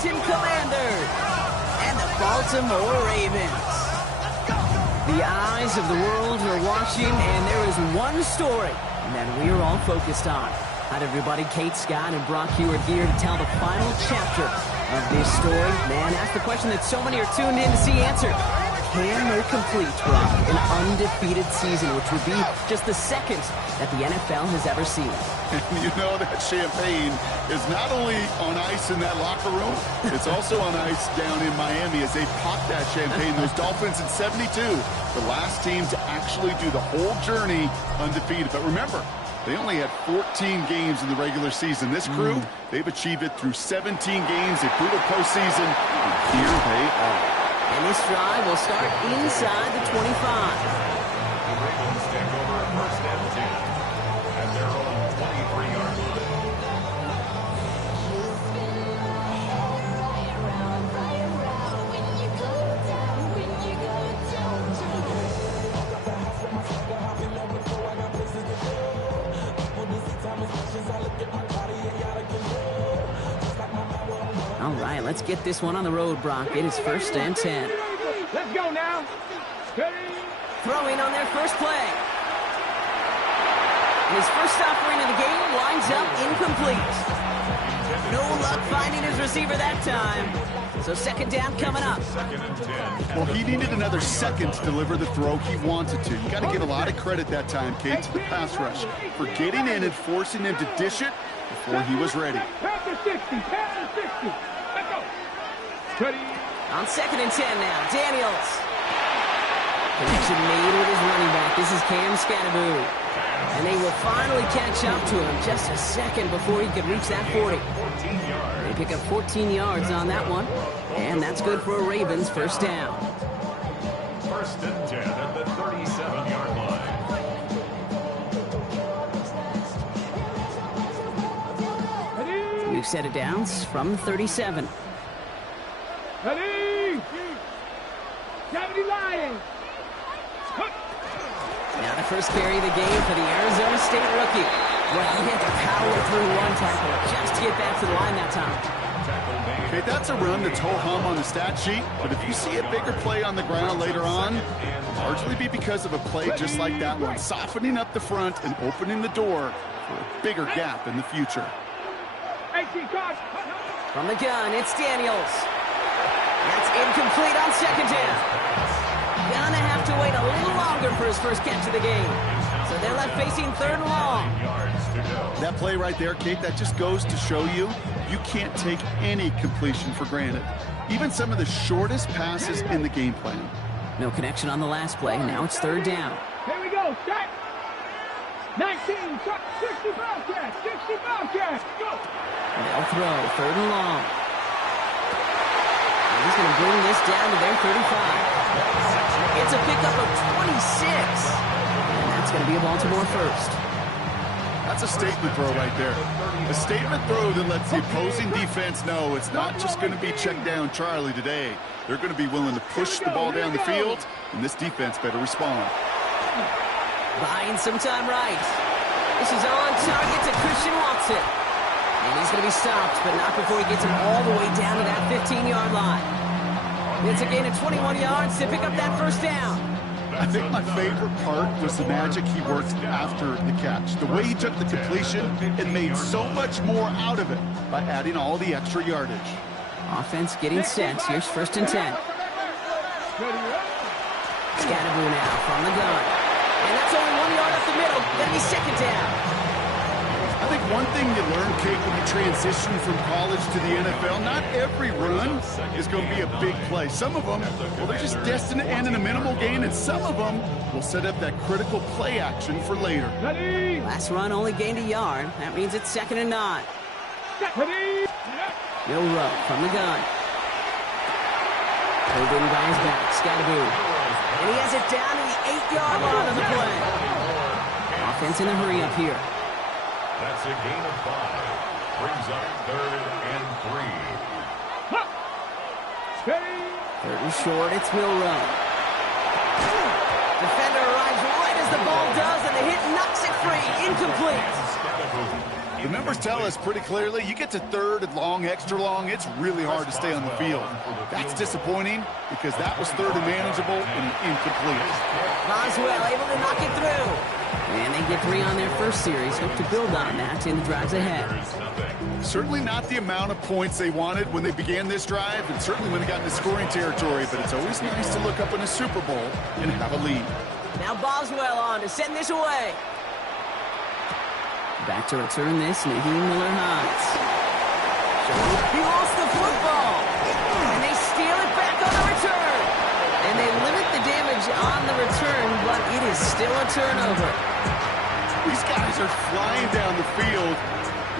Washington Commanders and the Baltimore Ravens. The eyes of the world are watching, and there is one story that we are all focused on. Hi, everybody. Kate, Scott, and Brock Hugh are here to tell the final chapter of this story. Man, ask the question that so many are tuned in to see answered. Can they complete, Brock, an undefeated season, which would be just the second that the NFL has ever seen? You know that champagne is not only on ice in that locker room, it's also on ice down in Miami as they pop that champagne. Those Dolphins in 72, the last team to actually do the whole journey undefeated. But remember, they only had 14 games in the regular season. This crew, they've achieved it through 17 games, a brutal postseason, and here they are. And this drive will start inside the 25. The Ravens take over first and 10 at their own 23-yard line. All right, let's get this one on the road, Brock. It is first and 10. Let's go now. Throwing on their first play. And his first offering of the game winds up incomplete. No luck finding his receiver that time. So second down coming up. Well, he needed another second to deliver the throw he wanted to. You got to give a lot of credit that time, Kate, to the pass rush for getting in and forcing him to dish it before he was ready. Pass to 60. Pass to 60. Let's go. On second and 10 now, Daniels. Connection made with his running back. This is Cam Scattaboo. And they will finally catch up to him just a second before he could reach that 40. They pick up 14 yards on that one. And that's good for a Ravens first down. First and 10 at the 37-yard line. New set of downs from 37. Ready? 70 Lions. Now the first carry of the game for the Arizona State rookie. Well, he had to power through one tackle just to get back to the line that time. Okay, that's a run that's ho-hum on the stat sheet, but if you see a bigger play on the ground later on, it'll largely be because of a play just like that one, softening up the front and opening the door for a bigger gap in the future. From the gun, it's Daniels. That's incomplete on second down. Gonna have to wait a little longer for his first catch of the game. So they're left facing third and long. That play right there, Kate, that just goes to show you, you can't take any completion for granted. Even some of the shortest passes in the game plan. No connection on the last play. Now it's third down. Here we go. Start. 19, 60 Bobcats. 60 Bobcats. Go. They'll throw third and long. And he's going to bring this down to their 35. It's a pickup of 26. And that's going to be a Baltimore first. That's a statement throw right there. A statement throw that lets the opposing defense know it's not just going to be check down Charlie today. They're going to be willing to push the ball down the field, and this defense better respond. Buying some time right. This is on target to Christian Watson. And he's going to be stopped, but not before he gets him all the way down to that 15-yard line. It's a gain of 21 yards to pick up that first down. I think my favorite part was the magic he worked after the catch. The way he took the completion and made so much more out of it by adding all the extra yardage. Offense getting set. Here's first and 10. Scattaboo now from the gun. And that's only 1 yard up the middle. That'll be second down. I think one thing you learn, Kate, when you transition from college to the NFL, not every run is going to be a big play. Some of them, well, they're just destined to end in a minimal gain, and some of them will set up that critical play action for later. Last run only gained a yard. That means it's second and 9. Bill Rowe from the gun. Pulled in by his back. Scattaboo. And he has it down to the 8-yard line of the play. Offense in a hurry up here. That's a gain of 5. Brings up third and 3. Third and short, it's Milrow. Defender arrives right as the ball does, and the hit knocks it free. Incomplete. The numbers tell us pretty clearly, you get to third and long, extra long, it's really hard to stay on the field. That's disappointing because that was third and manageable and an incomplete. Boswell able to knock it through. And they get 3 on their first series. Hope to build on that in the drives ahead. Certainly not the amount of points they wanted when they began this drive, and certainly when they got into scoring territory, but it's always nice to look up in a Super Bowl and have a lead. Now Boswell on to send this away. Back to return this, Naheem Miller-Hines. He lost the football. And they steal it back on the return. And they limit the damage on the return, but it is still a turnover. These guys are flying down the field.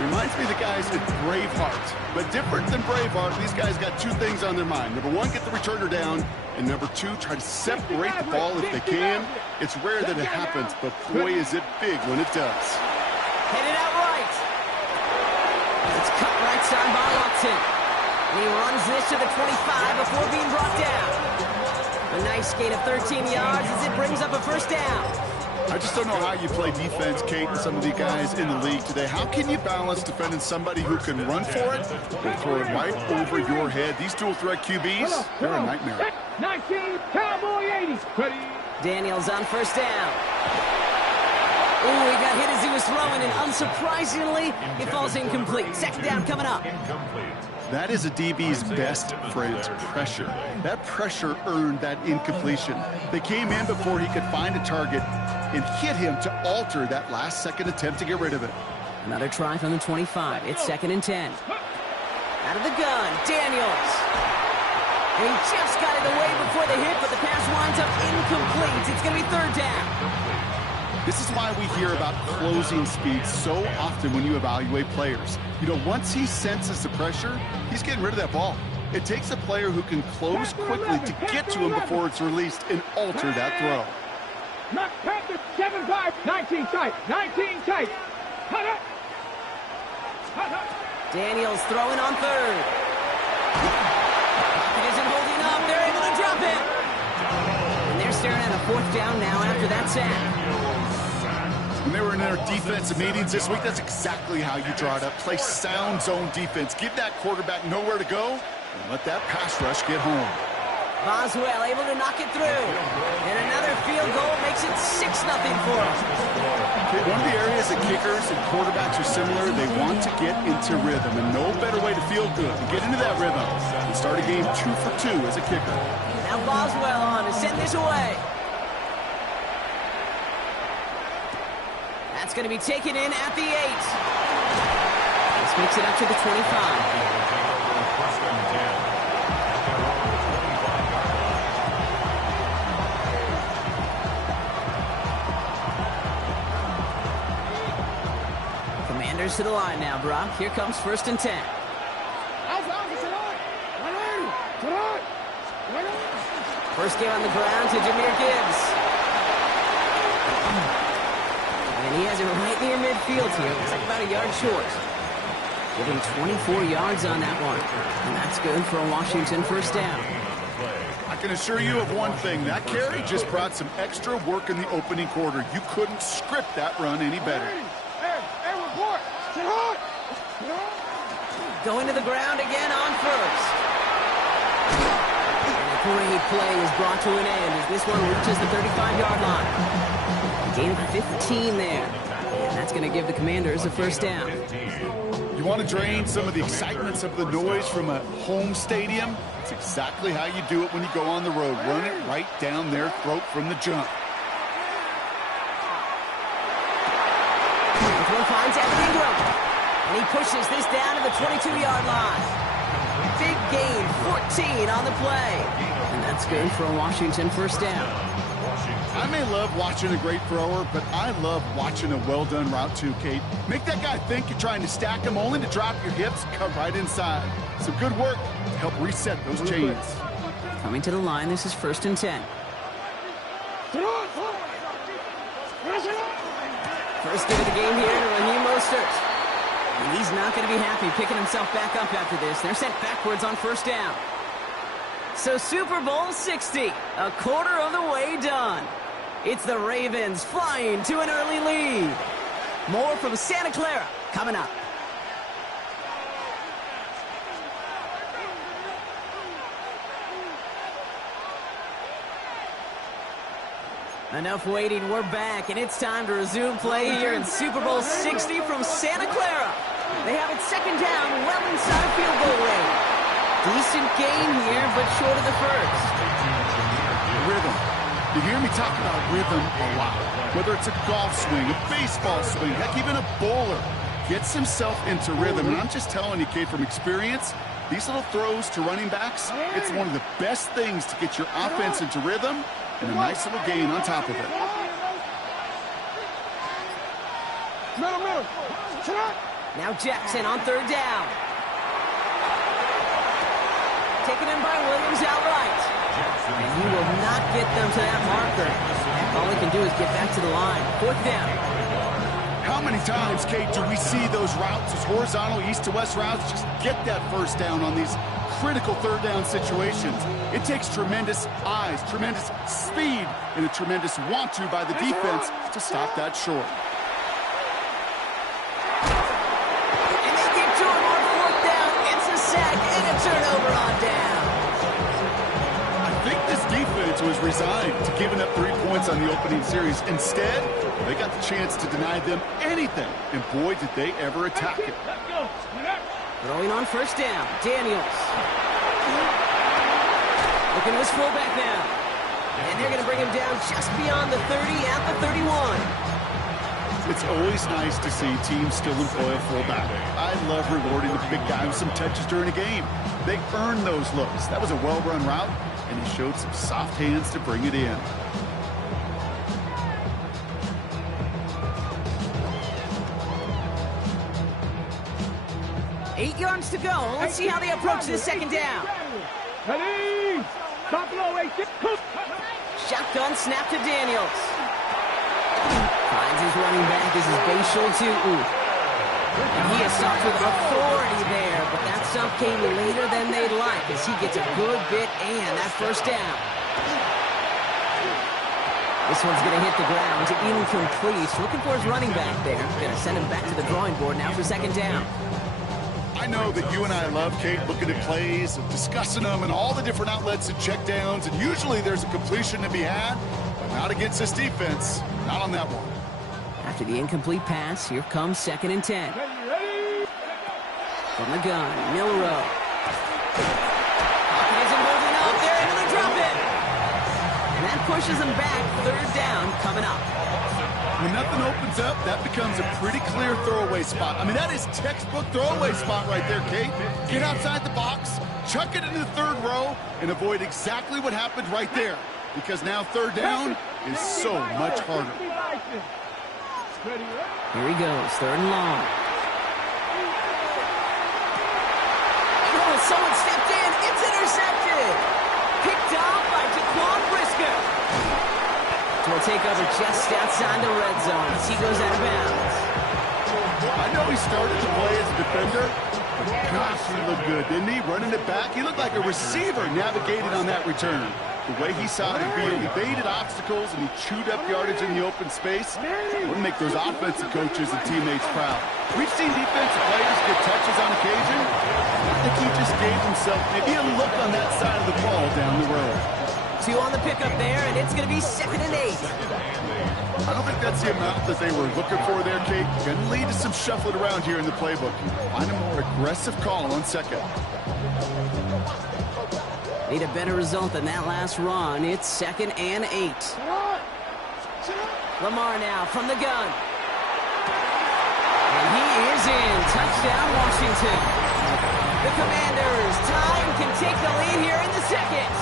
Reminds me of the guys at Braveheart. But different than Braveheart, these guys got 2 things on their mind. Number 1, get the returner down. And number 2, try to separate the ball if they can. It's rare that it happens, but boy, is it big when it does. Headed out right. It's cut right side by Upton. And he runs this to the 25 before being brought down. A nice gain of 13 yards as it brings up a first down. I just don't know how you play defense, Kate, and some of the guys in the league today. How can you balance defending somebody who can run for it or throw it right over your head? These dual-threat QBs, they're a nightmare. 19, Cowboy 80. Ready. Daniels on first down. Ooh, he got hit as he was throwing, and unsurprisingly, it falls incomplete. Second down coming up. That is a DB's best friend, pressure. That pressure earned that incompletion. They came in before he could find a target and hit him to alter that last-second attempt to get rid of it. Another try from the 25. It's 2nd and 10. Out of the gun, Daniels. And he just got it away before the hit, but the pass winds up incomplete. It's going to be 3rd down. This is why we hear about closing speed so often when you evaluate players. You know, once he senses the pressure, he's getting rid of that ball. It takes a player who can close quickly to get to him before it's released and alter that throw. Not Panthers, 7-5, 19 tight, 19 tight. Cut it. Cut it. Daniels throwing on 3rd. He isn't holding up. They're able to drop it. And they're staring at a 4th down now after that sack. When they were in their defensive meetings this week, that's exactly how you draw it up. Play sound zone defense. Give that quarterback nowhere to go and let that pass rush get home. Boswell able to knock it through. And another field goal makes it 6-0 for him. Okay, one of the areas that kickers and quarterbacks are similar, they want to get into rhythm. And no better way to feel good to get into that rhythm and start a game 2 for 2 as a kicker. Now Boswell on to send this away. That's going to be taken in at the 8. This makes it up to the 25. Commanders to the line now, Brock. Here comes 1st and 10. First game on the ground to Jahmyr Gibbs. And he has it right near midfield here. Looks like about a yard short. Giving 24 yards on that one. And that's good for a Washington 1st down. I can assure you of one thing. That carry just brought some extra work in the opening quarter. You couldn't script that run any better. Going to the ground again on 1st. And a great play is brought to an end as this one reaches the 35-yard line. Gain of 15 there. And that's going to give the Commanders a 1st down. You want to drain some of the excitements of the noise from a home stadium? It's exactly how you do it when you go on the road. Run it right down their throat from the jump. This one finds Evan Ingram. And he pushes this down to the 22-yard line. Big gain, 14 on the play. And that's good for a Washington 1st down. I may love watching a great thrower, but I love watching a well-done route too, Kate. Make that guy think you're trying to stack him only to drop your hips, cut right inside. Some good work to help reset those chains. Coming to the line, this is 1st and 10. First give of the game here to Raheem Mostert. And he's not going to be happy picking himself back up after this. They're sent backwards on 1st down. So Super Bowl 60, a quarter of the way done. It's the Ravens flying to an early lead. More from Santa Clara coming up. Enough waiting, we're back, and it's time to resume play here in Super Bowl 60 from Santa Clara. They have it second down, well inside field goal range. Decent gain here, but short of the first. Rhythm. You hear me talk about rhythm a lot. Whether it's a golf swing, a baseball swing, heck, even a bowler gets himself into rhythm. And I'm just telling you, kid, from experience, these little throws to running backs, it's one of the best things to get your offense into rhythm. And a nice little gain on top of it. Middle. Now Jackson on third down. Taken in by Williams outright. And he will not get them to that marker. All he can do is get back to the line. Fourth down. How many times, Kate, do we see those routes, those horizontal east to west routes, just get that first down on these critical third down situations? It takes tremendous eyes, tremendous speed, and a tremendous want-to by the defense to stop that short. And they get to him on fourth down. It's a sack and a turnover on down. I think this defense was resigned to giving up 3 points on the opening series. Instead, they got the chance to deny them anything, and boy, did they ever attack it. Throwing on first down, Daniels. Looking at his fullback now. And they're going to bring him down just beyond the 30 at the 31. It's always nice to see teams still employ a fullback. I love rewarding the big guy with some touches during a game. They earn those looks. That was a well-run route, and he showed some soft hands to bring it in. Eight yards to go. Let's see how they approach this second down. Ready? Buffalo 8. Shotgun snap to Daniels. Finds his running back. This is Bashal Tootin. And he is stopped with authority there, but that stop came later than they'd like as he gets a good bit and that first down. This one's going to hit the ground to incomplete. Looking for his running back there. Going to send him back to the drawing board now for second down. I know that you and I love, Kate, looking at plays and discussing them and all the different outlets and checkdowns, and usually there's a completion to be had, but not against this defense. Not on that one. After the incomplete pass, here comes second and 10. From the gun, Milrow. Pocket isn't moving up. They're able to drop it. And that pushes them back. Third down coming up. When nothing opens up, that becomes a pretty clear throwaway spot. I mean, that is textbook throwaway spot right there, Kate. Get outside the box, chuck it into the third row, and avoid exactly what happened right there. Because now third down is so much harder. Here he goes, third and long. Oh, someone stepped in. It's intercepted. Picked off by Jaquan Brisker. Will take over just outside the red zone as he goes out of bounds. I know he started to play as a defender, but gosh, he looked good, didn't he? Running it back, he looked like a receiver navigated on that return. The way he saw the field, he baited obstacles and he chewed up yardage in the open space. Would make those offensive coaches and teammates proud. We've seen defensive players get touches on occasion. I think he just gave himself maybe a look on that side of the ball down the road. 2 on the pickup there, and it's going to be 2nd and 8. I don't think that's the amount that they were looking for there, Kate. Going to lead to some shuffling around here in the playbook. Find a more aggressive call on second. Need a better result than that last run. It's 2nd and 8. Lamar now from the gun. And he is in. Touchdown, Washington. The Commanders tie and can take the lead here in the second.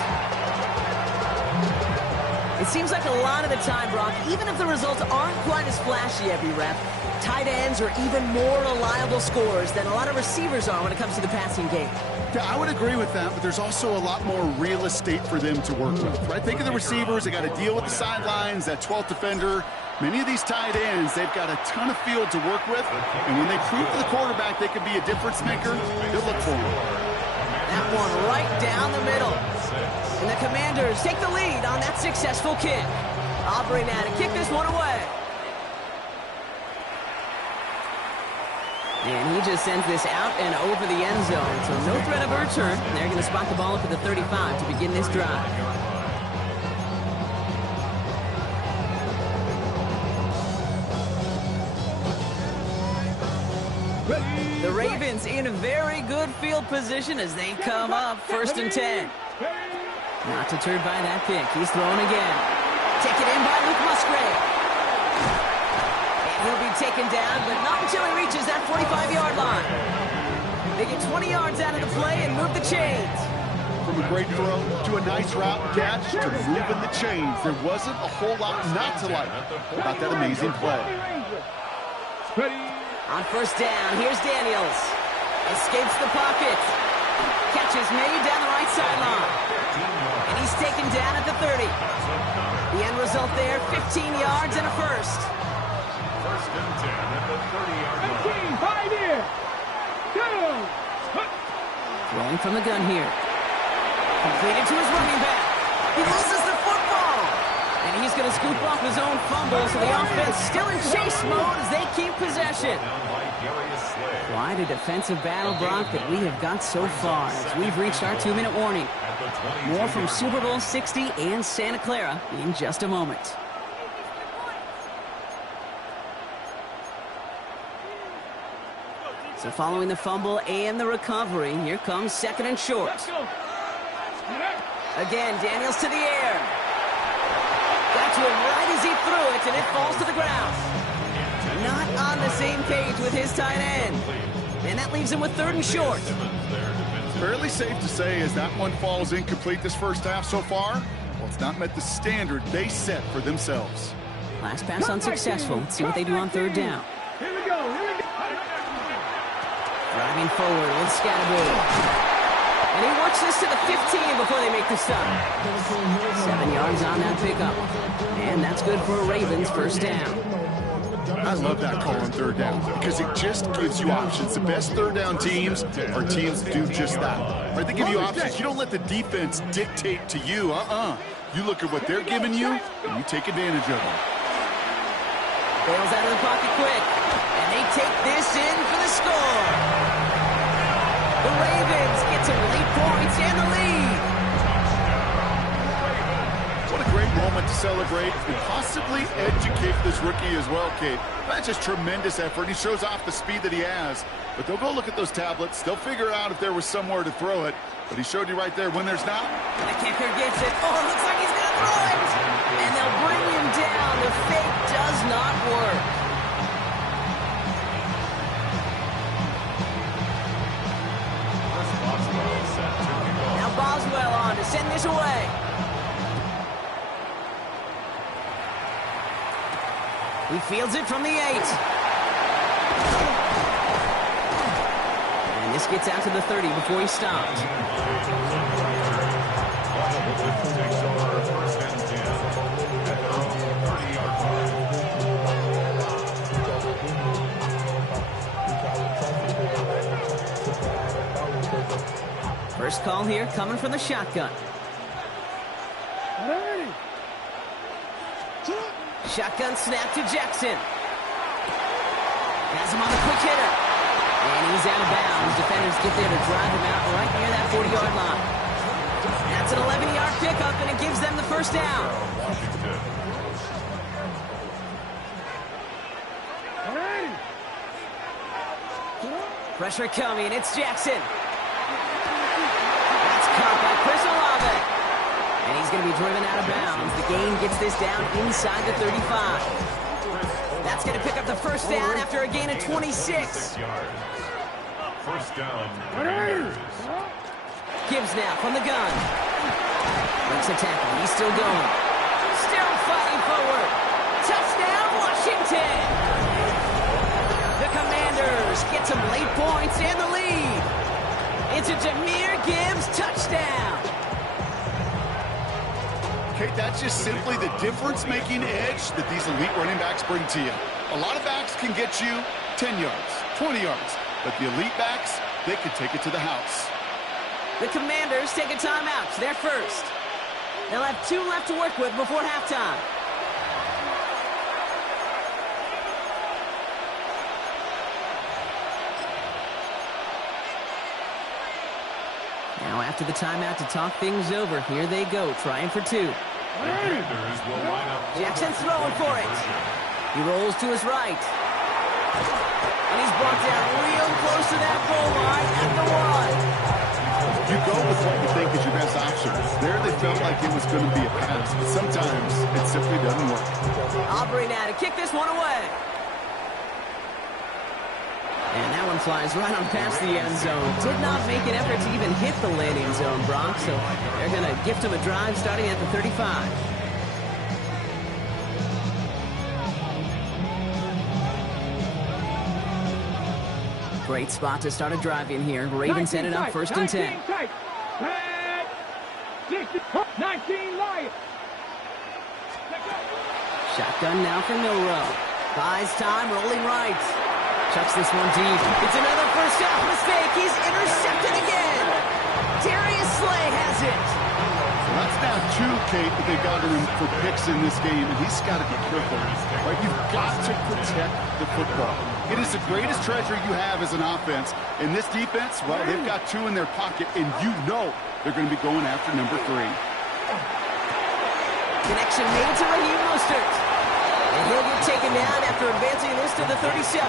It seems like a lot of the time, Brock, even if the results aren't quite as flashy every rep, tight ends are even more reliable scorers than a lot of receivers are when it comes to the passing game. Yeah, I would agree with that, but there's also a lot more real estate for them to work with, right? Think of the receivers. They got to deal with the sidelines, that 12th defender. Many of these tight ends, they've got a ton of field to work with, and when they prove to the quarterback they can be a difference maker, they'll look for him. That one right down the middle. And the Commanders take the lead on that successful kick. Aubrey now to kick this one away. And he just sends this out and over the end zone. So no threat of a return. They're going to spot the ball up at the 35 to begin this drive. The Ravens in a very good field position as they come up 1st and 10. Not deterred by that pick. He's throwing again. Taken in by Luke Musgrave. And he'll be taken down, but not until he reaches that 45-yard line. They get 20 yards out of the play and move the chains. From a great throw to a nice route catch to moving the chains, there wasn't a whole lot not to like about that amazing play. On 1st down, here's Daniels. Escapes the pocket. Catch is made down the right sideline. And he's taken down at the 30. The end result there, 15 yards and a first. 1st and 10 at the 30-yard line. 5 here. Go. Throwing from the gun here. Completed to his running back. He loses the football. And he's going to scoop off his own fumble, so the offense still in chase mode as they keep possession. Quite a defensive battle, Brock, that we have got so far as we've reached our 2-minute warning. More from Super Bowl 60 and Santa Clara in just a moment. So following the fumble and the recovery, here comes 2nd and short. Again, Daniels to the air. Got to him right as he threw it, and it falls to the ground. Not on the same page with his tight end. And that leaves him with 3rd and short. Fairly safe to say as that one falls incomplete this first half so far, well, it's not met the standard they set for themselves. Last pass unsuccessful. Let's see what they do on 3rd down. Here we go. Driving forward with Scatterboard. And he works this to the 15 before they make the stop. 7 yards on that pickup. And that's good for a Ravens 1st down. I love that call on 3rd down because it just gives you options. The best 3rd down teams are teams that do just that. Right? They give you options. You don't let the defense dictate to you. You look at what they're giving you, and you take advantage of them. Bails out of the pocket quick. And they take this in for the score. The Ravens get some late points and the lead. What a great moment to celebrate and possibly educate this rookie as well, Kate. That's just tremendous effort. He shows off the speed that he has. But they'll go look at those tablets. They'll figure out if there was somewhere to throw it. But he showed you right there when there's not. The kicker gets it. Oh, it looks like he's going to throw it. And they'll bring him down. The fake does not work. Now Boswell on to send this away. He fields it from the 8. And this gets out to the 30 before he stops. Takes over 1st and 10 at their own 30-yard line. First call here coming from the shotgun. Shotgun snap to Jackson. Has him on the quick hitter. And he's out of bounds. Defenders get there to drive him out right near that 40-yard line. That's an 11-yard pickup, and it gives them the 1st down. Pressure coming. It's Jackson. That's caught by Chris Olave. And he's going to be driven out of bounds. The gain gets this down inside the 35. That's going to pick up the 1st down after a gain of 26. 1st down. Gibbs now from the gun. Makes a tackle. He's still going. Still fighting forward. Touchdown, Washington. The Commanders get some late points and the lead. It's a Jahmyr Gibbs touchdown. Kate, that's just simply the difference-making edge that these elite running backs bring to you. A lot of backs can get you 10 yards, 20 yards, but the elite backs, they can take it to the house. The Commanders take a timeout. They're first. They'll have 2 left to work with before halftime. after the timeout to talk things over. Here they go, trying for two. Jackson's throwing for it. He rolls to his right. And he's brought down real close to that goal line at the one. You go with what you think is your best option. There they felt like it was going to be a pass, but sometimes it simply doesn't work. Aubrey now to kick this one away. And that one flies right on past the end zone. Did not make an effort to even hit the landing zone, Brock, so they're going to gift him a drive starting at the 35. Great spot to start a drive in here. Ravens headed up first and 10. 19 Lions. Shotgun now for Milrow. Buys time, rolling right. Chucks this one deep. It's another first half mistake. He's intercepted again. Darius Slay has it. So that's now two, Kate, that they've got him for picks in this game, and he's got to be careful. Right? You've got to protect the football. It is the greatest treasure you have as an offense. In this defense, well, they've got two in their pocket, and you know they're going to be going after number 3. Connection made to Raheem Mostert. And he'll get taken down after advancing this to the 37.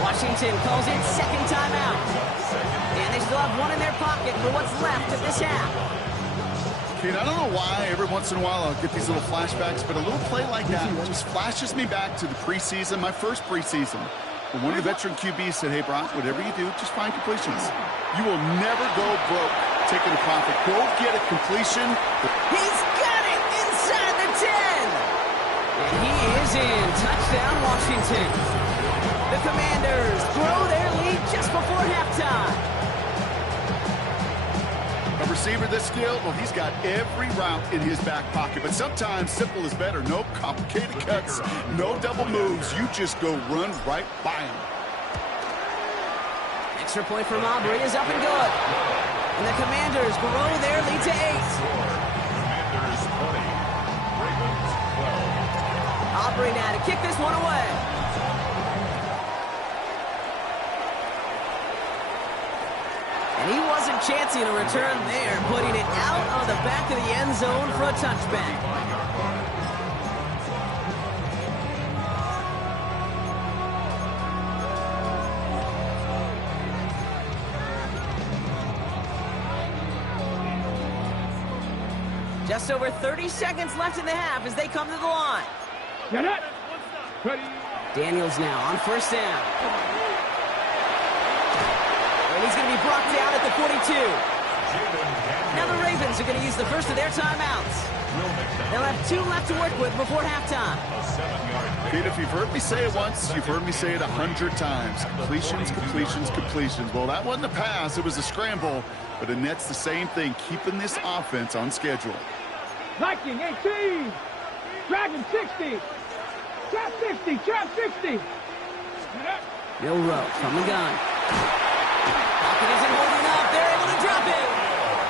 Washington calls it second timeout. And they still have one in their pocket for what's left of this half. Kate, I don't know why every once in a while I'll get these little flashbacks, but a little play like that just flashes me back to the preseason, my first preseason. When one of the veteran QBs said, hey, Brock, whatever you do, just find completions. You will never go broke taking a profit. Go get a completion. He's got it inside the 10. And he is in. Touchdown, Washington. The Commanders grow their lead just before halftime. A receiver this skilled, well, he's got every route in his back pocket. But sometimes simple is better. No complicated cuts, no double moves. You just go run right by him. Extra point from Aubrey is up and good. And the Commanders grow their lead to 8. Commanders 20, Ravens 12. Aubrey now to kick this one away. And he wasn't chancing a return there, putting it out of the back of the end zone for a touchback. Just over 30 seconds left in the half as they come to the line. Get it. Ready. Daniels now on first down. And he's going to be brought down at the 42. Now the Ravens are going to use the first of their timeouts. They'll have 2 left to work with before halftime. Pete, if you've heard me say it once, you've heard me say it 100 times. Completions, completions, completions. Well, that wasn't a pass. It was a scramble. But it nets the same thing, keeping this offense on schedule. Viking 18. Dragon 60. Trap 60. Trap 60. Milrow from the gun. Pocket isn't holding up. They're able to drop it.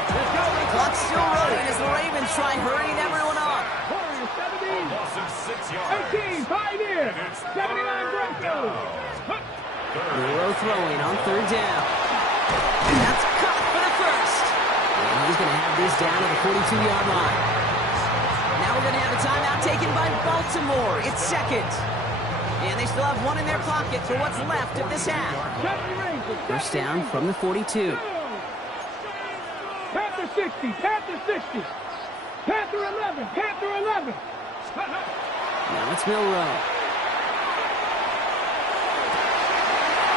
The clock's still running as the Ravens try hurrying everyone up. 18. Pioneer. 79 Bronco. Milrow throwing on third down. And that's caught for the first. And he's going to have this down to the 42-yard line. Now we're going to have a timeout taken by Baltimore. It's second. And they still have one in their pocket for what's left of this half. First down from the 42. Panther 60. Panther 60. Panther 11. Panther 11. Now it's Milrow.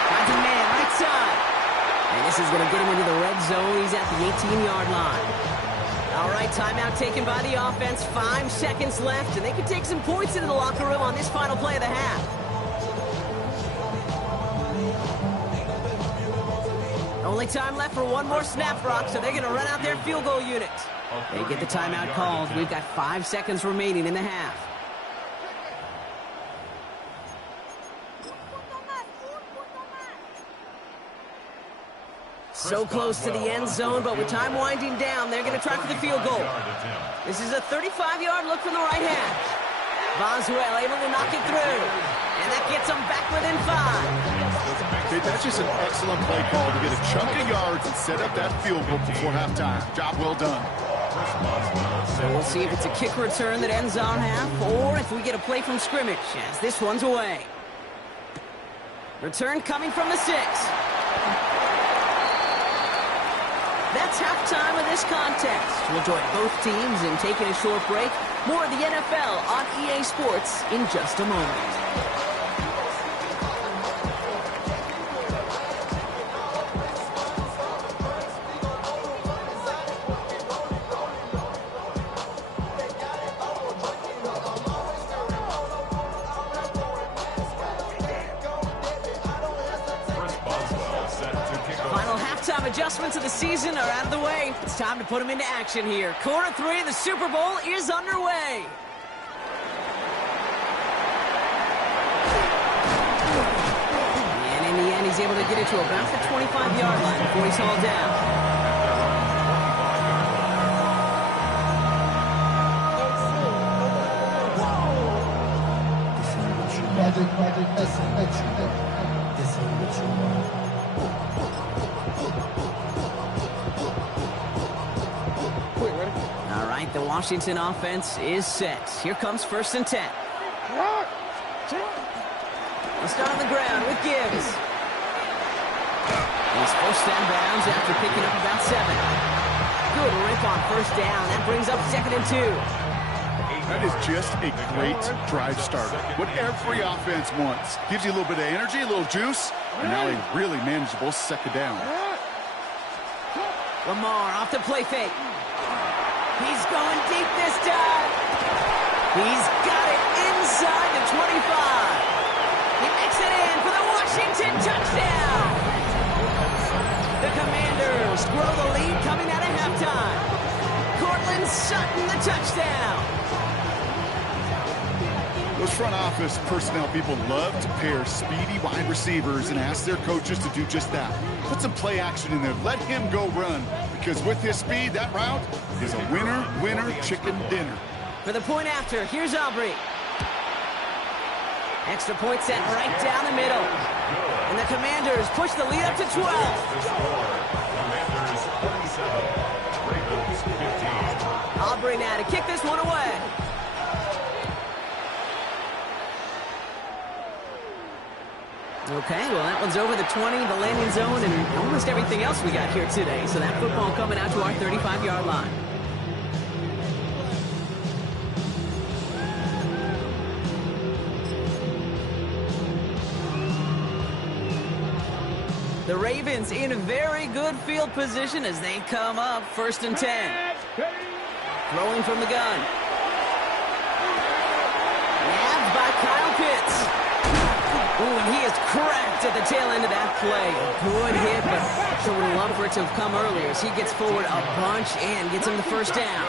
Finds a man right side. And this is going to get him into the red zone. He's at the 18-yard line. All right, timeout taken by the offense. 5 seconds left, and they can take some points into the locker room on this final play of the half. Only time left for one more snap, Brock, so they're going to run out their field goal unit. They get the timeout called. We've got 5 seconds remaining in the half. So close to the end zone, but with time winding down, they're going to try for the field goal. This is a 35-yard look from the right hash. Boswell able to knock it through. And that gets them back within 5. Okay, that's just an excellent play call to get a chunk of yards and set up that field goal before halftime. Job well done. So we'll see if it's a kick return that ends on half, or if we get a play from scrimmage, as this one's away. Return coming from the 6. That's halftime of this contest. We'll join both teams in taking a short break. More of the NFL on EA Sports in just a moment. Adjustments of the season are out of the way. It's time to put them into action here. Quarter 3 of the Super Bowl is underway. And in the end, he's able to get it to about the 25-yard line before he's hauled down. All right, the Washington offense is set. Here comes 1st and 10. He'll start on the ground with Gibbs. He's forced out of bounds after picking up about 7. Good rip on 1st down. That brings up 2nd and 2. That is just a great drive starter. What every offense wants. Gives you a little bit of energy, a little juice, and now a really manageable 2nd down. Lamar off the play fake. He's going deep this time. He's got it inside the 25. He makes it in for the Washington touchdown. The Commanders grow the lead coming out of halftime. Cortland Sutton the touchdown. Those front office personnel people love to pair speedy wide receivers and ask their coaches to do just that. Put some play action in there. Let him go run. Because with his speed, that route is a winner, chicken dinner. For the point after, here's Aubrey. Extra point set right down the middle. And the Commanders push the lead up to 12. Aubrey now to kick this one away. Okay, well, that one's over the 20, the landing zone, and almost everything else we got here today. So that football coming out to our 35-yard line. The Ravens in very good field position as they come up 1st and 10. Throwing from the gun. Nabbed by Kyle Pitts. Ooh, and he is cracked at the tail end of that play. A good hit, but sure would have loved for it to have come earlier as he gets forward a bunch and gets him the 1st down.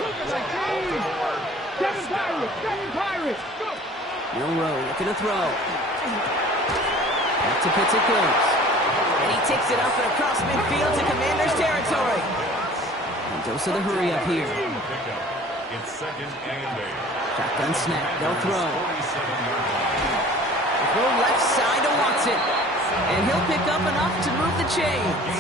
Seven Pirates. Milrow looking to throw. Back to Pitts it goes. And he takes it up and across midfield to Commanders territory. And dose of the hurry up here. It's 2nd and 8. Shotgun snap. They'll throw. Throw left side to Watson. And he'll pick up enough to move the chains.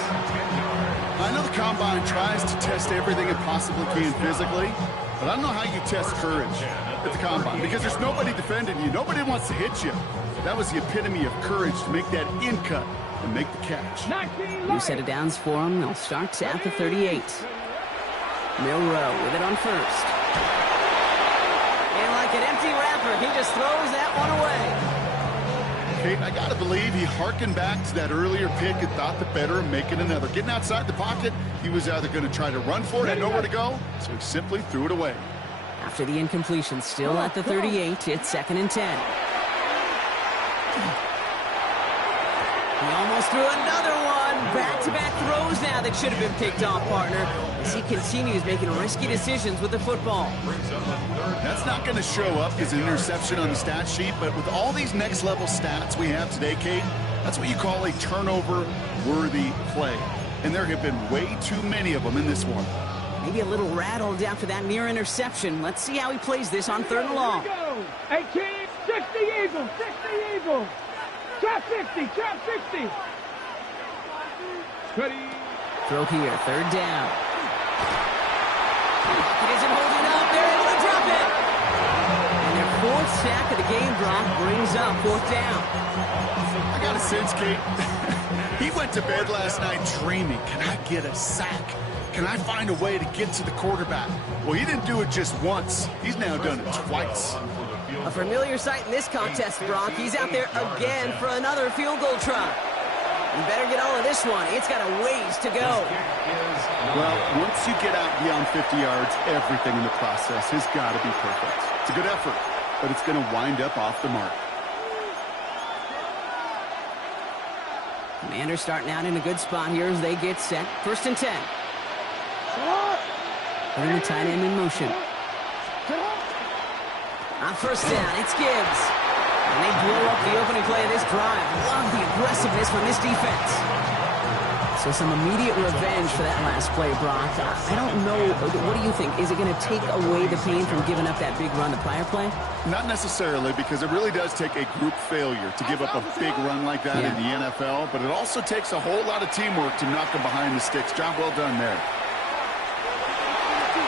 I know the Combine tries to test everything it possibly can physically, but I don't know how you test courage at the Combine because there's nobody defending you. Nobody wants to hit you. That was the epitome of courage to make that in cut and make the catch. New set of downs for him. They'll start at the 38. Milrow with it on 1st. And like an empty wrapper, he just throws that one away. Kate, I got to believe he hearkened back to that earlier pick and thought the better of making another. Getting outside the pocket, he was either going to try to run for it, had nowhere to go, so he simply threw it away. After the incompletion, still at the 38, it's 2nd and 10. He almost threw another one. Back-to-back throws now that should have been picked off, partner, as he continues making risky decisions with the football. That's not going to show up as an interception on the stat sheet, but with all these next-level stats we have today, Kate, that's what you call a turnover-worthy play. And there have been way too many of them in this one. Maybe a little rattled after that near interception. Let's see how he plays this on 3rd and long. 18, 60 Eagles, 60 Eagles. Trap 60, trap 60. Ready. Throw here, third down. He doesn't hold it up. They're able to drop it. And their fourth sack of the game, Brock, brings up fourth down. I got a sense, Kate. He went to bed last night dreaming, can I get a sack? Can I find a way to get to the quarterback? Well, he didn't do it just once. He's now done it twice. A familiar sight in this contest, Brock. He's out there again for another field goal try. You better get all of this one. It's got a ways to go. Well, once you get out beyond 50 yards, everything in the process has got to be perfect. It's a good effort, but it's going to wind up off the mark. Commanders starting out in a good spot here as they get set. First and 10. Putting the tight end in motion. On first down, it's Gibbs. And they blow up the opening play of this drive. Love the aggressiveness from this defense. So some immediate revenge for that last play, Brock. I don't know. What do you think? Is it going to take away the pain from giving up that big run the prior play? Not necessarily, because it really does take a group failure to give up a big run like that in the NFL, but it also takes a whole lot of teamwork to knock them behind the sticks. Job well done there.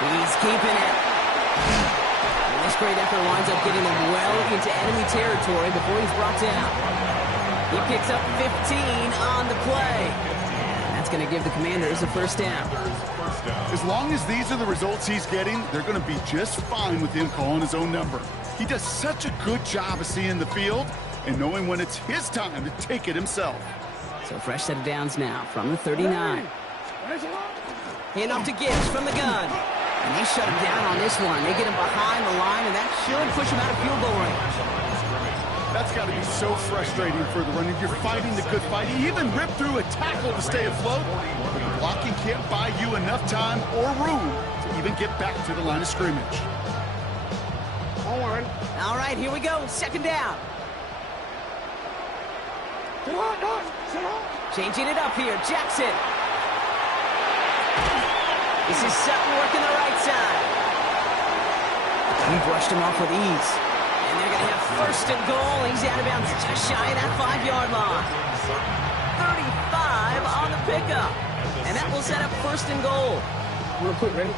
He's keeping it. And this great effort winds up getting him well into enemy territory before he's brought down. He picks up 15 on the play. That's going to give the Commanders a first down. As long as these are the results he's getting, they're going to be just fine with him calling his own number. He does such a good job of seeing the field and knowing when it's his time to take it himself. So fresh set of downs now from the 39. Hand off to Gibbs from the gun. And they shut him down on this one. They get him behind the line, and that should push him out of field goal range. That's got to be so frustrating for the runner. You're fighting the good fight. He even ripped through a tackle to stay afloat. But the blocking can't buy you enough time or room to even get back to the line of scrimmage. All right, here we go. Second down. Changing it up here. Jackson. This is Sutton working the right side. He brushed him off with ease. And they're going to have first and goal. He's out of bounds just shy of that 5-yard line. 35 on the pickup. And that will set up first and goal. Real quick, ready?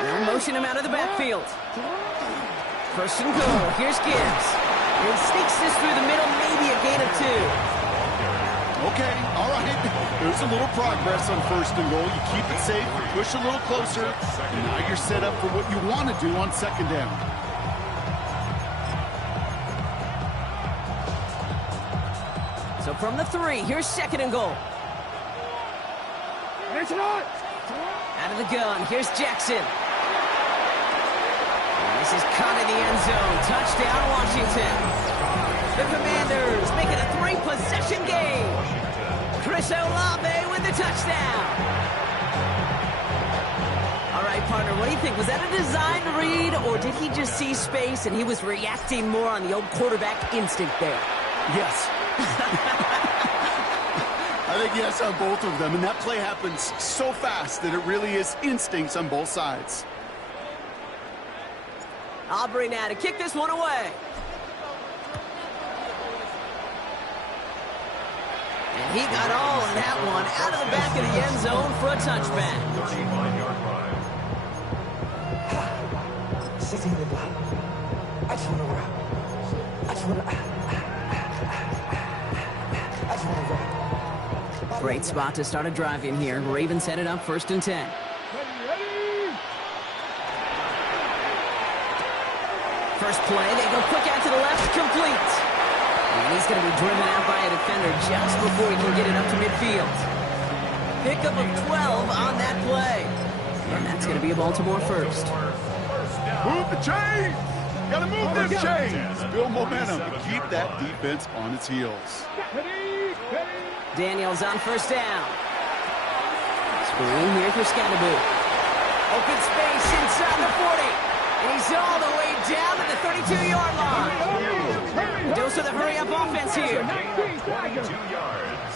They'll motion him out of the backfield. First and goal. Here's Gibbs. And he sneaks this through the middle, maybe a gain of 2. Okay, all right. There's a little progress on first and goal. You keep it safe, you push a little closer, and now you're set up for what you want to do on second down. So from the 3, here's second and goal. Out of the gun, here's Jackson. And this is caught in the end zone. Touchdown, Washington. The Commanders make it a 3-possession game. Chris Olave with the touchdown. All right, partner, what do you think? Was that a design read, or did he just see space and he was reacting more on the old quarterback instinct there? Yes. I think yes on both of them, and that play happens so fast that it really is instincts on both sides. Aubrey now to kick this one away. And he got all of that one out of the back of the end zone for a touchback. 39-yard run. Great spot to start a drive in here. Ravens set it up first and 10. First play, they go quick out to the left, complete. And he's going to be driven out by a defender just before he can get it up to midfield. Pickup of 12 on that play. And that's going to be a Baltimore first. Move the chains! Gotta move them chains! Build momentum and keep that defense on its heels. Daniels on first down. Screen here for Scatterboo. Open space inside the 40. And he's all the way down to the 32-yard line. Dose of the hurry-up offense here. 22 yards.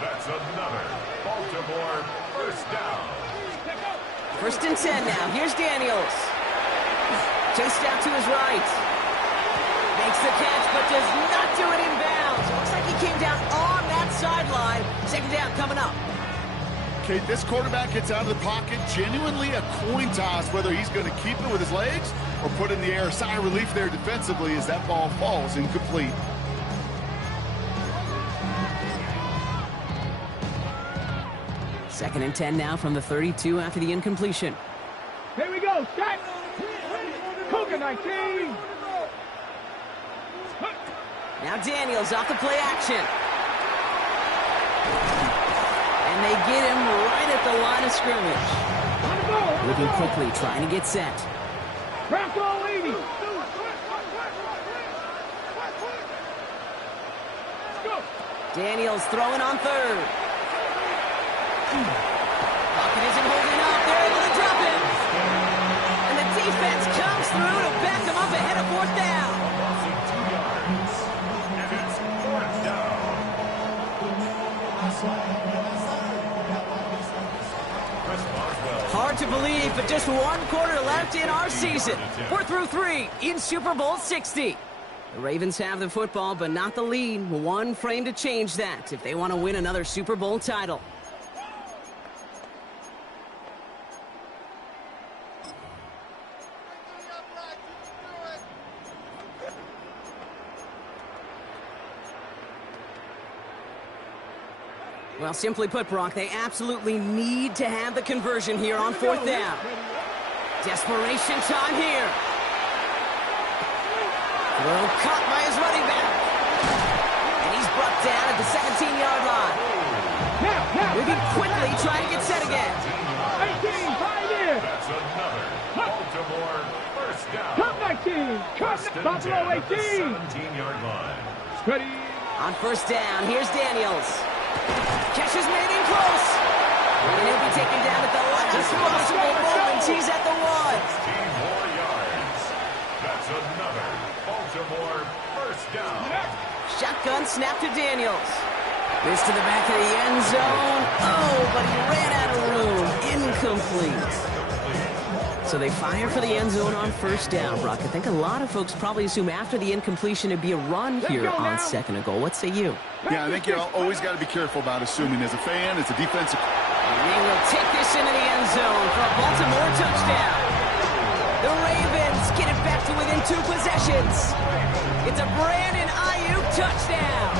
That's another Baltimore first down. First and 10 now. Here's Daniels. Chased out to his right. Makes the catch, but does not do it in bounds. came down on that sideline. Second down coming up. Okay, this quarterback gets out of the pocket, genuinely a coin toss whether he's going to keep it with his legs or put it in the air. Sigh of relief there defensively as that ball falls incomplete. Second and 10 now from the 32 after the incompletion. Here we go, Scott. Cougar 19. Now Daniels off the play action. And they get him right at the line of scrimmage. Moving quickly, trying to get set. Bronco 80. Daniels throwing on third. Pocket isn't holding up. They're able to drop him. And the defense comes through to back him up ahead of fourth down. Lossing 2 yards. And it's fourth down. Chris Boswell. Hard to believe, but just one quarter left in our season. We're through 3 in Super Bowl 60. The Ravens have the football, but not the lead. One frame to change that if they want to win another Super Bowl title. Well, simply put, Brock, they absolutely need to have the conversion here on fourth down. Desperation time here. Throw caught by his running back. And he's brought down at the 17-yard line. Moving quickly, trying to get set again. 18, 5 in. That's another Baltimore first down. Come 19. Come Buffalo 18. 17-yard line. Ready. On first down, here's Daniels. Catch is made in close. And he'll be taken down at the last possible moment. He's at the 1. 16 more yards. That's another Baltimore first down. Shotgun snap to Daniels. This to the back of the end zone. Oh, but he ran out of room. Incomplete. So they fire for the end zone on first down, Brock. I think a lot of folks probably assume after the incompletion it'd be a run here on second and goal. What say you? Yeah, I think you always got to be careful about assuming. As a fan, as a defensive... He will take this into the end zone for a Baltimore touchdown. The Ravens get it back to within 2 possessions. It's a Brandon Ayuk touchdown.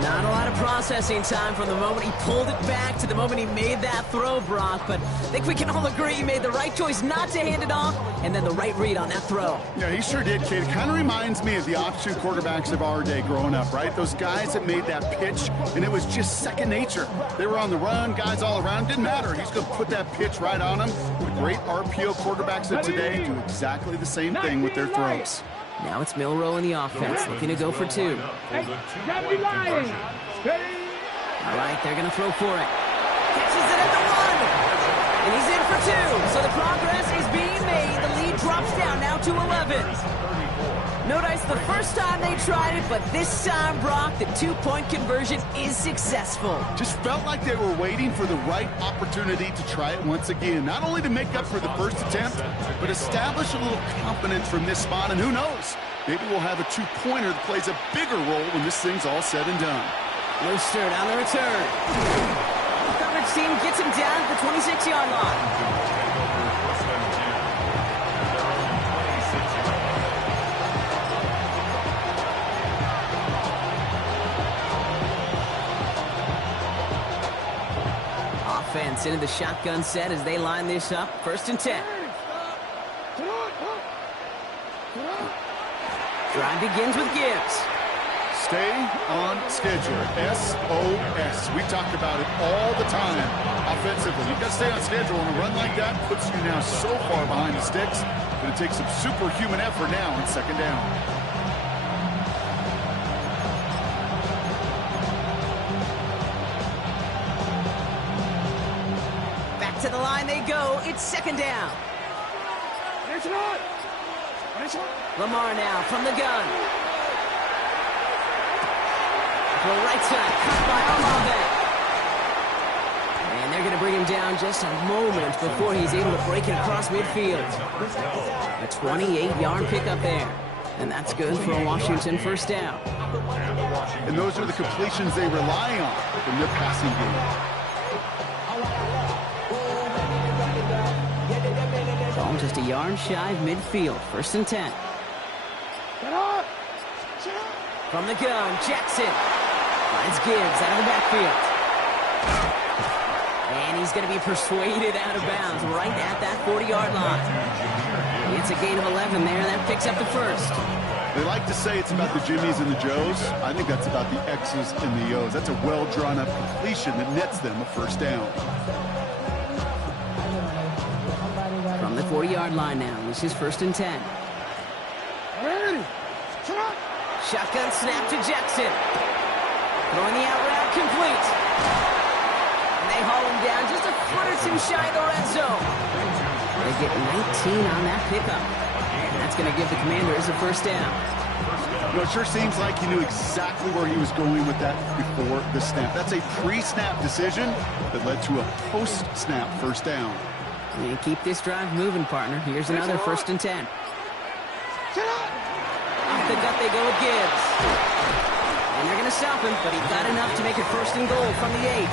Not a lot of processing time from the moment he pulled it back to the moment he made that throw, Brock. But I think we can all agree he made the right choice not to hand it off, and then the right read on that throw. Yeah, he sure did, kid. It kind of reminds me of the option quarterbacks of our day growing up, right? Those guys that made that pitch, and it was just second nature. They were on the run, guys all around. Didn't matter. He's going to put that pitch right on them. The great RPO quarterbacks of today do exactly the same thing with their throws. Now it's Milroe in the offense, looking to go for 2. Hey, gotta be lying. Ready. All right, they're going to throw for it. Catches it at the 1. And he's in for 2. So the progress is being made. The lead drops down now to 11. Notice the first time they tried it, but this time, Brock, the 2-point conversion is successful. Just felt like they were waiting for the right opportunity to try it once again. Not only to make up for the first attempt, but establish a little confidence from this spot. And who knows, maybe we'll have a 2-pointer that plays a bigger role when this thing's all said and done. Looster on the return. The coverage team gets him down at the 26-yard line. Offense into the shotgun set as they line this up. 1st and 10. Drive begins with Gibbs. Stay on schedule. SOS. We talked about it all the time offensively. You've got to stay on schedule, and a run like that puts you now so far behind the sticks that it takes some superhuman effort now on second down. To the line they go. It's second down. Lamar now from the gun. The right side cut by Olave. And they're going to bring him down just a moment before he's able to break it across midfield. A 28-yard pickup there. And that's good for a Washington first down. And those are the completions they rely on in their passing game. Ball just a yard shy of midfield. 1st and 10. From the gun, Jackson finds Gibbs out of the backfield. And he's going to be persuaded out of bounds right at that 40-yard line. It's a gain of 11 there. That picks up the first. They like to say it's about the Jimmies and the Joes. I think that's about the X's and the O's. That's a well-drawn-up completion that nets them a first down. From the 40-yard line now, this is 1st and 10. Shotgun snap to Jackson. Throwing the out route complete. And they haul him down just a foot or two shy of the red zone. They get 19 on that pickup. And that's going to give the Commanders a first down. You know, it sure seems like he knew exactly where he was going with that before the snap. That's a pre-snap decision that led to a post-snap first down. And keep this drive moving, partner. Here's another 1st and 10. Off the gut they go with Gibbs. And they're going to stop him, but he got enough to make it 1st and goal from the 8.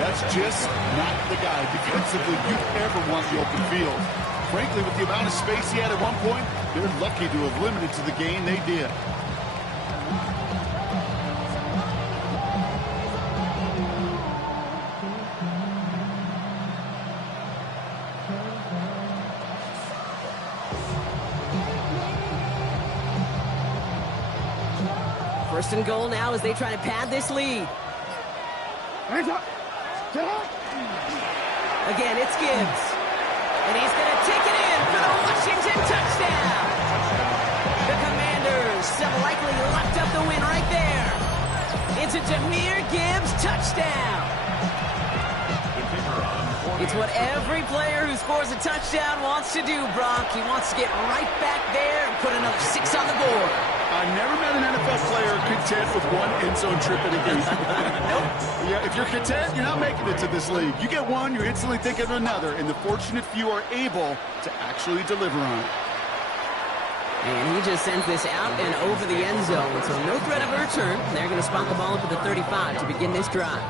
That's just not the guy defensively you'd ever want the open field. Frankly, with the amount of space he had at one point, they're lucky to have limited to the gain they did. First and goal now as they try to pad this lead. Again, it's Gibbs. And he's going to take it in for the Washington touchdown. The Commanders have likely locked up the win right there. It's a Jahmyr Gibbs touchdown. It's what every player who scores a touchdown wants to do, Brock. He wants to get right back there and put another 6 on the board. I've never met an NFL player content with one end zone trip in a game. Nope. Yeah, if you're content, you're not making it to this league. You get one, you're instantly thinking of another, and the fortunate few are able to actually deliver on it. And he just sends this out and over the end zone, so no threat of a return. They're going to spot the ball up at the 35 to begin this drive.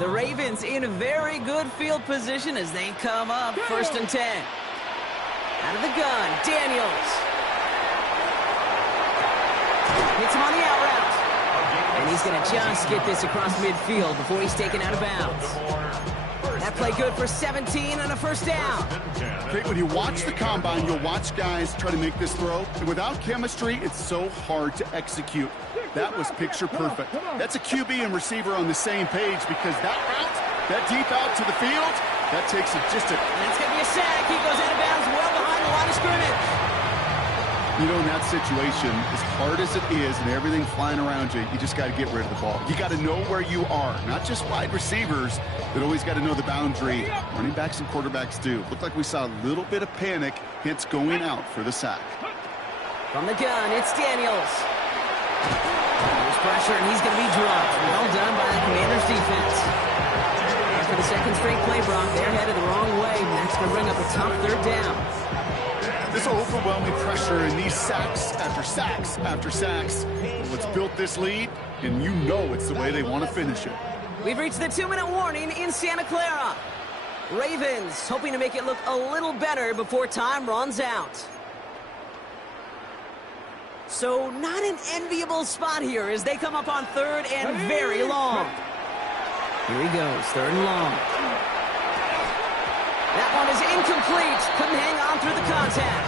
The Ravens in a very good field position as they come up 1st and 10. Out of the gun, Daniels. Hits him on the out route. And he's going to just get this across midfield before he's taken out of bounds. That play good for 17 and a first down. Okay, when you watch the combine, you'll watch guys try to make this throw. And without chemistry, it's so hard to execute. That was picture perfect. That's a QB and receiver on the same page because that route, that deep out to the field, that takes it just a... And it's going to be a sack. He goes out of bounds well behind the line of scrimmage. You know, in that situation, as hard as it is and everything flying around you, you just got to get rid of the ball. You got to know where you are. Not just wide receivers that always got to know the boundary. Running backs and quarterbacks do. Looked like we saw a little bit of panic. Hits going out for the sack. From the gun, it's Daniels. There's pressure, and he's going to be dropped. Well done by the Commanders' defense. And for the second straight play, Brock, they're headed the wrong way. And that's going to bring up a tough 3rd down. This overwhelming pressure and these sacks after sacks after sacks. What's built this lead, and you know it's the way they want to finish it. We've reached the 2-minute warning in Santa Clara. Ravens hoping to make it look a little better before time runs out. So not an enviable spot here as they come up on 3rd and very long. Here he goes, 3rd and long. That one is incomplete. Couldn't hang on through the contact.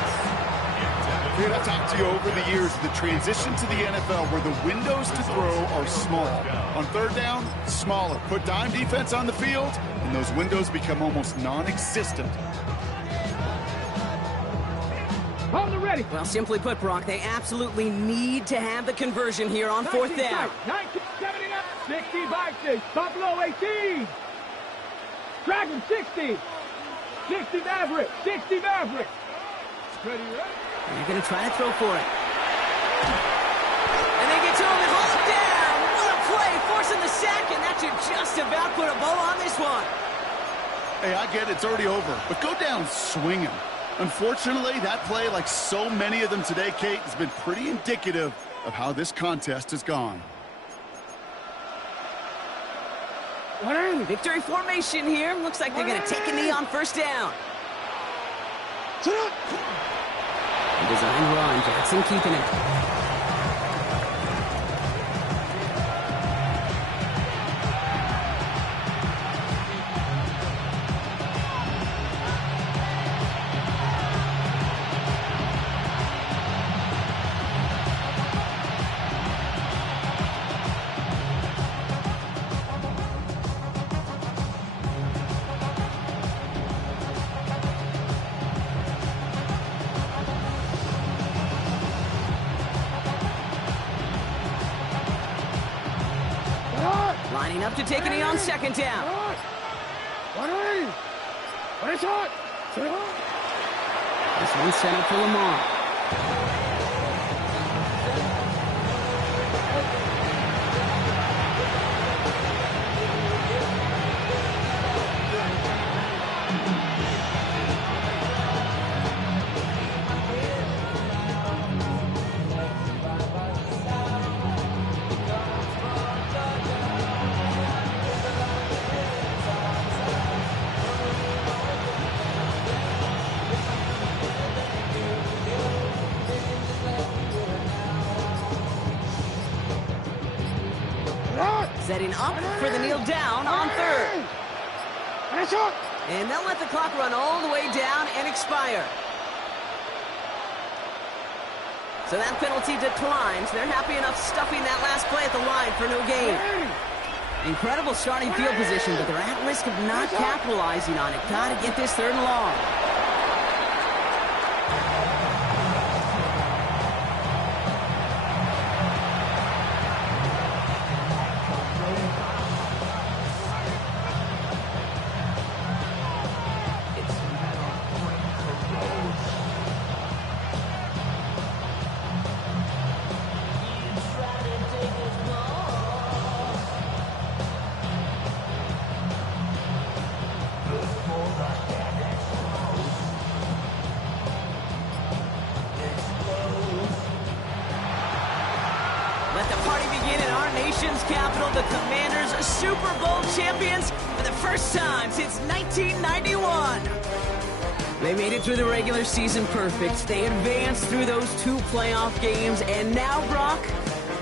Dude, I've talked to you over the years, the transition to the NFL where the windows to throw are small. On 3rd down, smaller. Put dime defense on the field, and those windows become almost non-existent. Hold it ready. Well, simply put, Brock, they absolutely need to have the conversion here on 4th down. 1979, 60 Buffalo 18. Dragon 60. 60 Maverick. 60 Maverick. Ready? They're going to try to throw for it. And they get to him and haul it down. What a play, forcing the sack, and that should just about put a bow on this one. Hey, I get it. It's already over. But go down swinging. Unfortunately, that play, like so many of them today, Kate, has been pretty indicative of how this contest has gone. Victory formation here. Looks like they're going to take a knee on first down. Design run. Jackson keeping it. Lining up to take a knee on second down. This one's set up for Lamar. Setting up for the kneel down on third. And they'll let the clock run all the way down and expire. So that penalty declines. They're happy enough stuffing that last play at the line for no gain. Incredible starting field position, but they're at risk of not capitalizing on it. Got to get this third and long. Let the party begin in our nation's capital. The Commanders, Super Bowl champions for the first time since 1991. They made it through the regular season perfect. They advanced through those 2 playoff games. And now, Brock,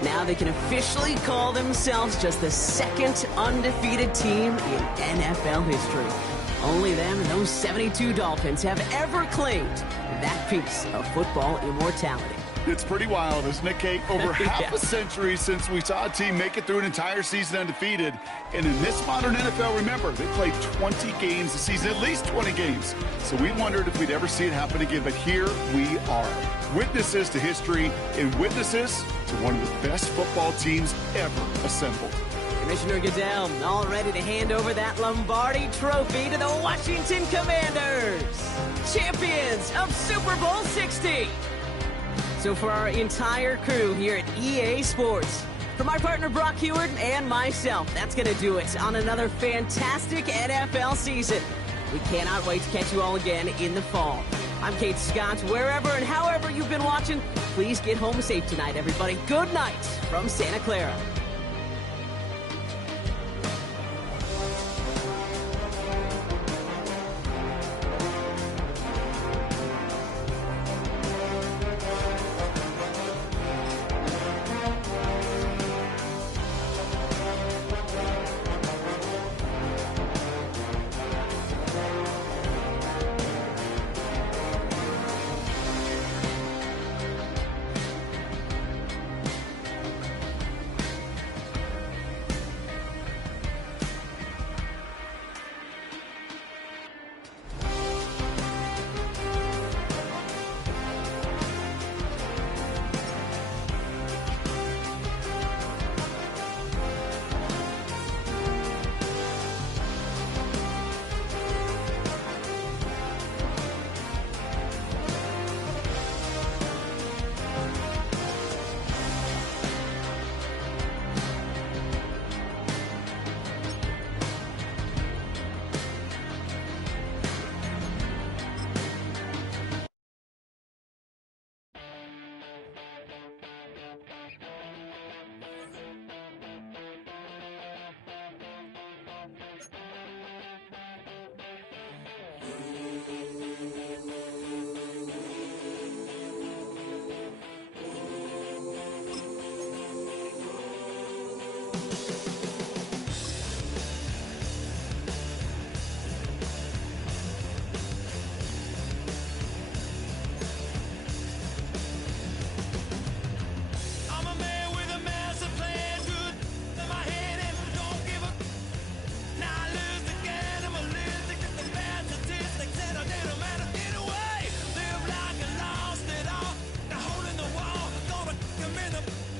now they can officially call themselves just the second undefeated team in NFL history. Only them and those 72 Dolphins have ever claimed that piece of football immortality. It's pretty wild, isn't it, Kate? Over half a century since we saw a team make it through an entire season undefeated. And in this modern NFL, remember, they played 20 games a season, at least 20 games. So we wondered if we'd ever see it happen again, but here we are. Witnesses to history and witnesses to one of the best football teams ever assembled. Commissioner Goodell, all ready to hand over that Lombardi trophy to the Washington Commanders, champions of Super Bowl 60. So for our entire crew here at EA Sports, for my partner Brock Heward and myself, that's going to do it on another fantastic NFL season. We cannot wait to catch you all again in the fall. I'm Kate Scott. Wherever and however you've been watching, please get home safe tonight, everybody. Good night from Santa Clara. Live like I lost it all. Now hole in the wall, gonna come in the